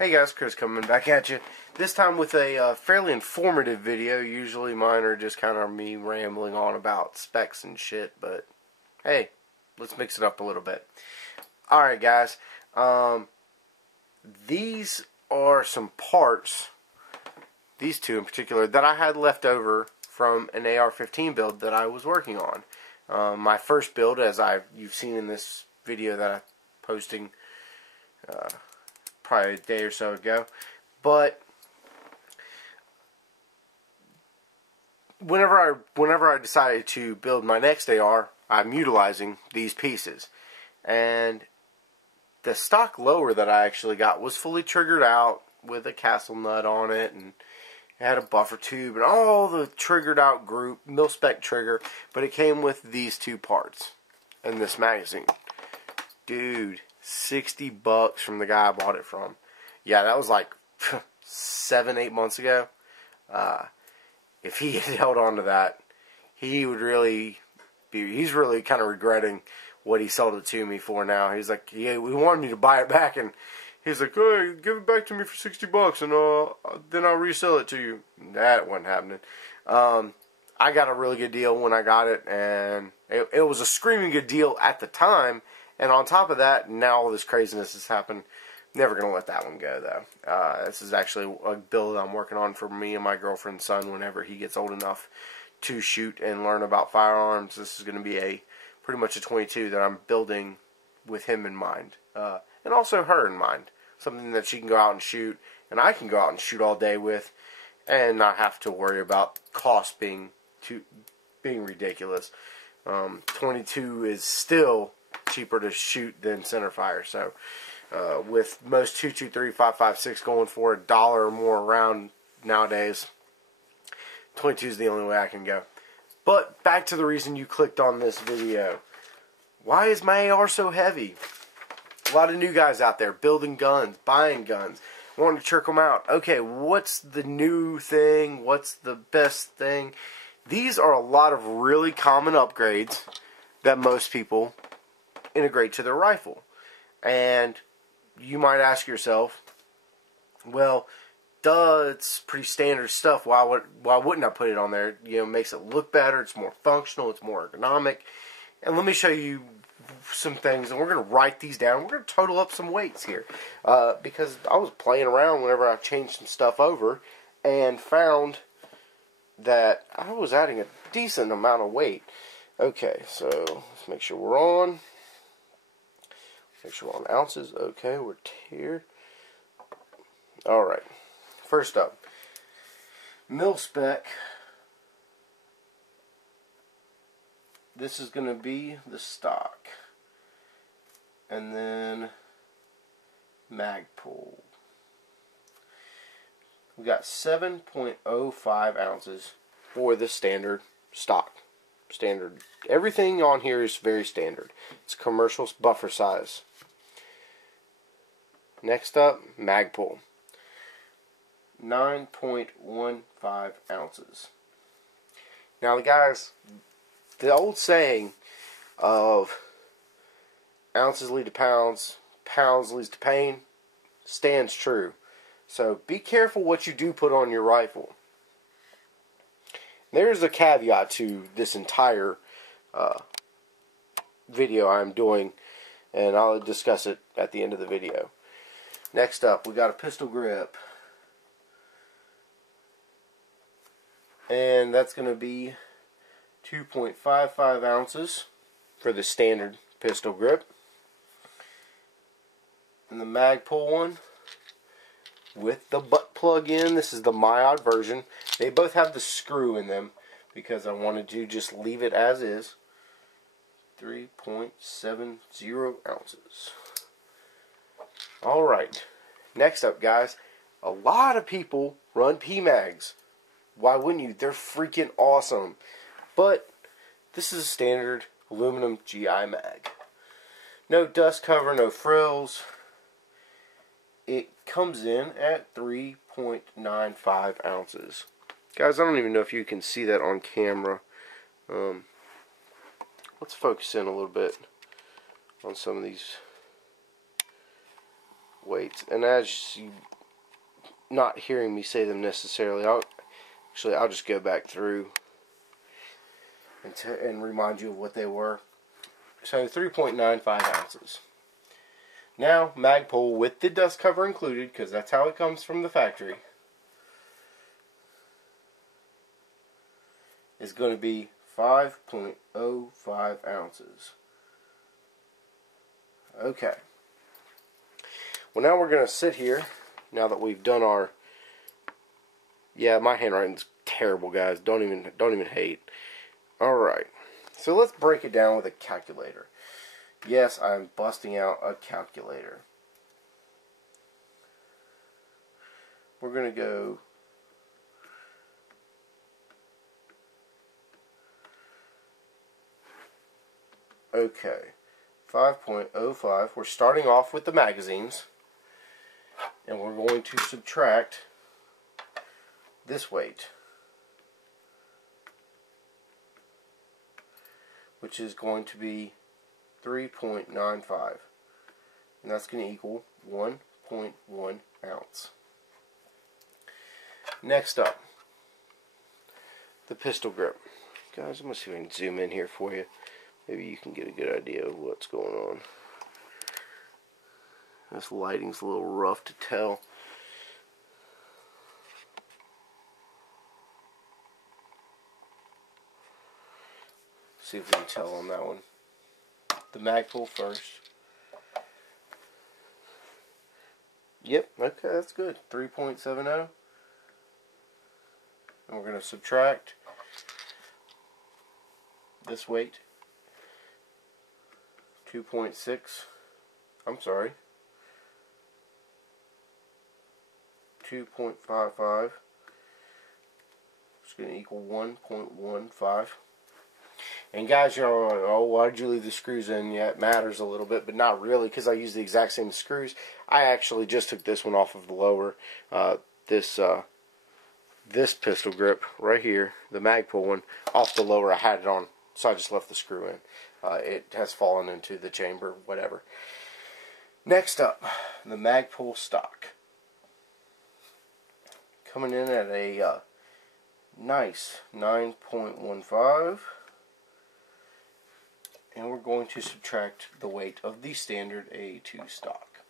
Hey guys, Chris coming back at you. This time with a fairly informative video. Usually mine are just kind of me rambling on about specs and shit, but hey, let's mix it up a little bit. Alright guys, these are some parts, these two in particular, that I had left over from an AR-15 build that I was working on. My first build, as you've seen in this video that I'm posting probably a day or so ago, but whenever I decided to build my next AR, I'm utilizing these pieces, and the stock lower that I actually got was fully triggered out with a castle nut on it, and it had a buffer tube and all the triggered out group, mil-spec trigger, but it came with these two parts and this magazine. Dude, $60 from the guy I bought it from. Yeah, that was like 7-8 months ago. If he had held on to that, he would really be, he's really kind of regretting what he sold it to me for now. He's like, yeah, we wanted me to buy it back, and he's like, hey, give it back to me for $60 and then I'll resell it to you. That wasn't happening. I got a really good deal when I got it, and it was a screaming good deal at the time. And on top of that, now all this craziness has happened. Never going to let that one go, though. This is actually a build I'm working on for me and my girlfriend's son whenever he gets old enough to shoot and learn about firearms. This is going to be pretty much a 22 that I'm building with him in mind. And also her in mind. Something that she can go out and shoot, and I can go out and shoot all day with, and not have to worry about cost being ridiculous. 22 is still cheaper to shoot than centerfire. So with most 223, 5.56 going for $1 or more around nowadays, 22 is the only way I can go. But back to the reason you clicked on this video. Why is my AR so heavy? A lot of new guys out there building guns, buying guns, wanting to trick them out. Okay, what's the new thing? What's the best thing? These are a lot of really common upgrades that most people integrate to their rifle. And you might ask yourself, well, duh, it's pretty standard stuff. Why wouldn't I put it on there? You know, it makes it look better. It's more functional. It's more ergonomic. And let me show you some things, and we're going to write these down. We're going to total up some weights here, because I was playing around whenever I changed some stuff over and found that I was adding a decent amount of weight. Okay, so let's make sure we're on. Make sure we're on ounces. Okay, we're here. Alright, first up, mil-spec. This is going to be the stock. And then Magpul. We got 7.05 ounces for the standard stock. Standard. Everything on here is very standard. It's commercial buffer size. Next up, Magpul. 9.15 ounces. Now, the guys, the old saying of ounces lead to pounds, pounds leads to pain, stands true. So be careful what you do put on your rifle. There's a caveat to this entire video I'm doing, and I'll discuss it at the end of the video. Next up, we got a pistol grip. And that's going to be 2.55 ounces for the standard pistol grip. And the Magpul one with the butt plug in. This is the Myod version. They both have the screw in them because I wanted to just leave it as is. 3.70 ounces. Alright. Next up, guys. A lot of people run PMags. Why wouldn't you? They're freaking awesome. But this is a standard aluminum GI mag. No dust cover, no frills. It comes in at 3.95 ounces. Guys, I don't even know if you can see that on camera. Let's focus in a little bit on some of these weights. And as you not hearing me say them necessarily, I'll just go back through and remind you of what they were. So 3.95 ounces. Now, Magpul with the dust cover included, because that's how it comes from the factory, is going to be 5.05 ounces. Okay. Well, now we're going to sit here, now that we've done our... Yeah, my handwriting's terrible, guys. Don't even hate. Alright. So let's break it down with a calculator. Yes, I'm busting out a calculator. We're going to go... Okay. 5.05. We're starting off with the magazines. And we're going to subtract this weight, which is going to be 3.95, and that's going to equal 1.1 ounce. Next up, the pistol grip. Guys, I'm going to see if I can zoom in here for you. Maybe you can get a good idea of what's going on. This lighting's a little rough to tell. See if we can tell on that one. The Magpul first. Yep, okay, that's good. 3.70. And we're going to subtract this weight. 2.6. I'm sorry. 2.55. It's going to equal 1.15. And guys, you're like, oh, why did you leave the screws in? Yeah, it matters a little bit, but not really, because I use the exact same screws. I actually just took this one off of the lower. This pistol grip right here, the Magpul one, off the lower. I had it on, so I just left the screw in. It has fallen into the chamber, whatever. Next up, the Magpul stock. Coming in at a nice 9.15. And we're going to subtract the weight of the standard A2 stock.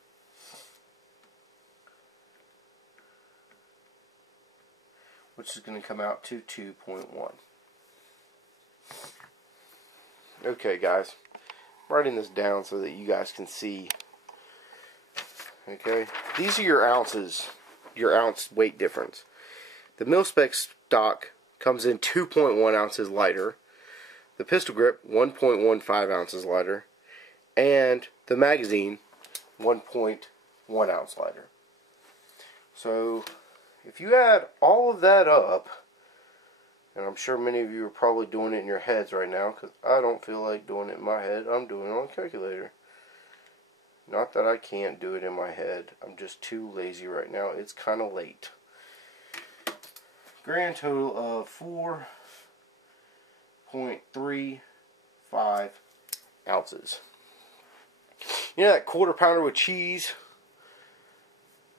Which is going to come out to 2.1. Okay, guys. I'm writing this down so that you guys can see. Okay. These are your ounces, your ounce weight difference. The mil-spec stock comes in 2.1 ounces lighter. The pistol grip, 1.15 ounces lighter. And the magazine, 1.1 ounce lighter. So, if you add all of that up, and I'm sure many of you are probably doing it in your heads right now, because I don't feel like doing it in my head. I'm doing it on a calculator. Not that I can't do it in my head. I'm just too lazy right now. It's kind of late. Grand total of 4.35 ounces. You know that quarter pounder with cheese?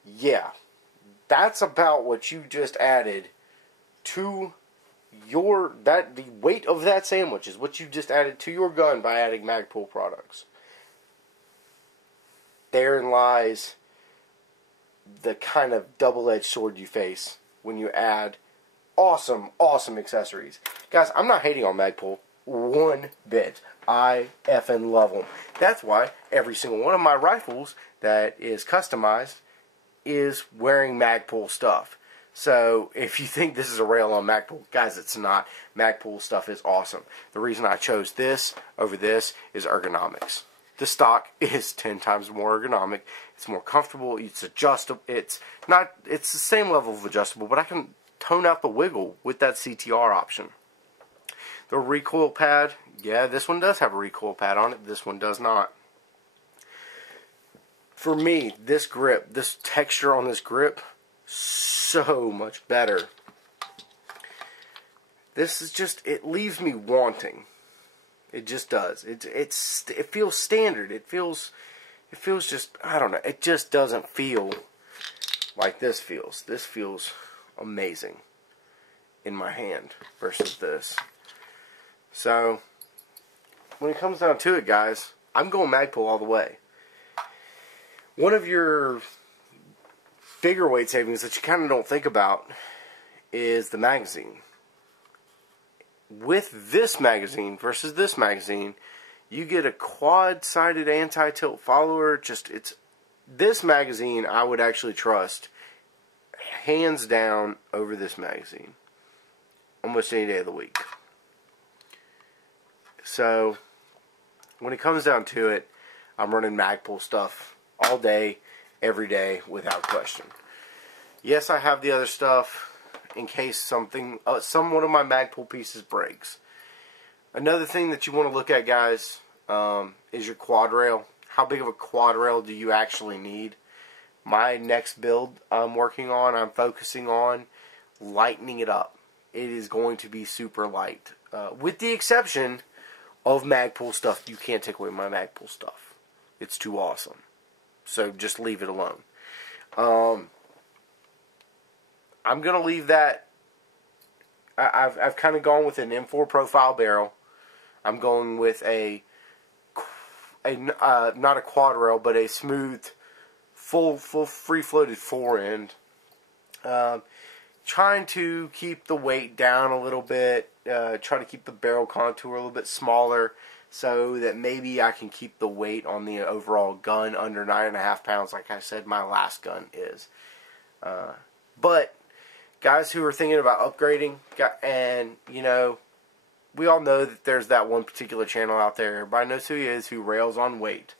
Yeah. That's about what you just added to your, the weight of that sandwich is what you just added to your gun by adding Magpul products. Therein lies the kind of double-edged sword you face when you add awesome, awesome accessories. Guys, I'm not hating on Magpul one bit. I effing love them. That's why every single one of my rifles that is customized is wearing Magpul stuff. So, if you think this is a rail on Magpul, guys, it's not. Magpul stuff is awesome. The reason I chose this over this is ergonomics. The stock is 10 times more ergonomic. It's more comfortable. It's adjustable. It's the same level of adjustable, but I can tone out the wiggle with that CTR option. The recoil pad, yeah, this one does have a recoil pad on it. This one does not. For me, this grip, this texture on this grip, so much better. This is just, it leaves me wanting. It just does. It feels standard. It feels it feels just, I don't know, it just doesn't feel like this feels. This feels amazing in my hand versus this. So, when it comes down to it, guys, I'm going Magpul all the way. One of your bigger weight savings that you kind of don't think about is the magazine. With this magazine versus this magazine, you get a quad-sided anti-tilt follower. This magazine I would actually trust hands down over this magazine almost any day of the week. So when it comes down to it, I'm running Magpul stuff all day, every day, without question. Yes, I have the other stuff in case some one of my Magpul pieces breaks. Another thing that you want to look at, guys, is your quad rail. How big of a quad rail do you actually need? My next build I'm working on, I'm focusing on lightening it up. It is going to be super light. With the exception of Magpul stuff. You can't take away my Magpul stuff. It's too awesome. So just leave it alone. I'm going to leave that. I've kind of gone with an M4 profile barrel. I'm going with not a quad rail, but a smooth, full free-floated fore-end. Trying to keep the weight down a little bit. Try to keep the barrel contour a little bit smaller so that maybe I can keep the weight on the overall gun under 9.5 pounds, like I said my last gun is. But guys who are thinking about upgrading, and you know, we all know that there's that one particular channel out there, everybody knows who he is, who rails on weight.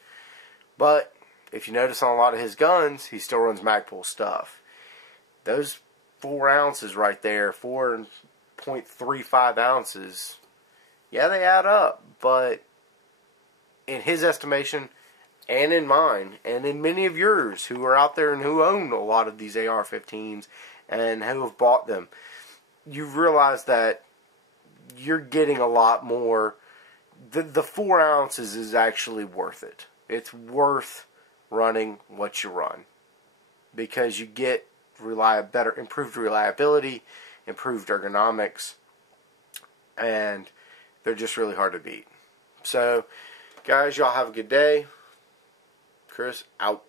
But if you notice on a lot of his guns, he still runs Magpul stuff. Those 4 ounces right there, 4.35 ounces, yeah, they add up. But in his estimation, and in mine, and in many of yours who are out there and who own a lot of these AR-15s and who have bought them, you realize that you're getting a lot more. The 4 ounces is actually worth it. It's worth running what you run, because you get improved reliability, improved ergonomics, and they're just really hard to beat. So, guys, y'all have a good day. Chris, out.